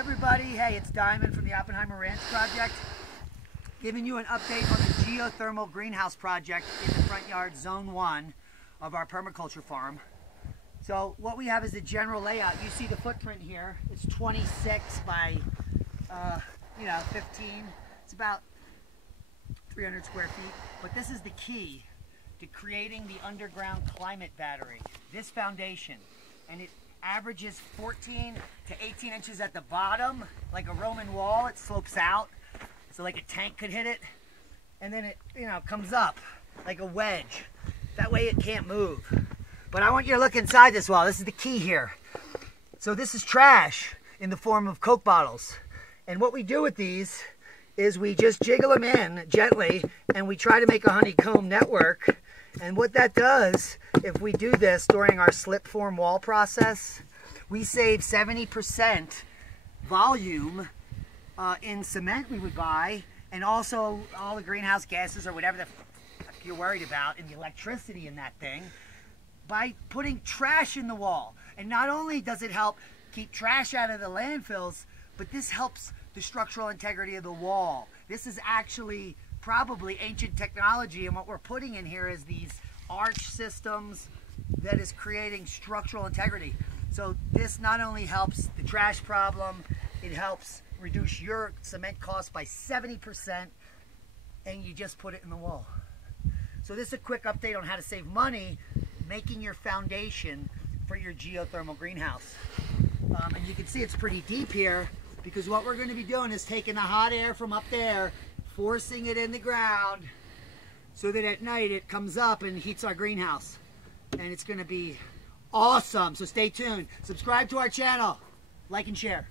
Everybody, hey, it's Diamond from the Oppenheimer Ranch Project, giving you an update on the geothermal greenhouse project in the front yard, Zone 1 of our permaculture farm. So what we have is the general layout. You see the footprint here. It's 26 by 15. It's about 300 square feet. But this is the key to creating the underground climate battery. This foundation, and it averages 14 to 18 inches at the bottom, like a Roman wall. It slopes out, so like a tank could hit it, and then it, comes up like a wedge. That way it can't move. But I want you to look inside this wall. This is the key here. So this is trash in the form of Coke bottles. And what we do with these is we just jiggle them in gently, and we try to make a honeycomb network. And what that does, if we do this during our slip form wall process, we save 70% volume in cement we would buy, and also all the greenhouse gases or whatever the fuck you're worried about, and the electricity in that thing, by putting trash in the wall. And not only does it help keep trash out of the landfills, but this helps the structural integrity of the wall. This is actually probably ancient technology, and what we're putting in here is these arch systems that is creating structural integrity. So this not only helps the trash problem, it helps reduce your cement costs by 70%, and you just put it in the wall. So this is a quick update on how to save money making your foundation for your geothermal greenhouse. And you can see it's pretty deep here, because what we're going to be doing is taking the hot air from up there, forcing it in the ground, so that at night it comes up and heats our greenhouse. And it's going to be awesome. So stay tuned. Subscribe to our channel. Like and share.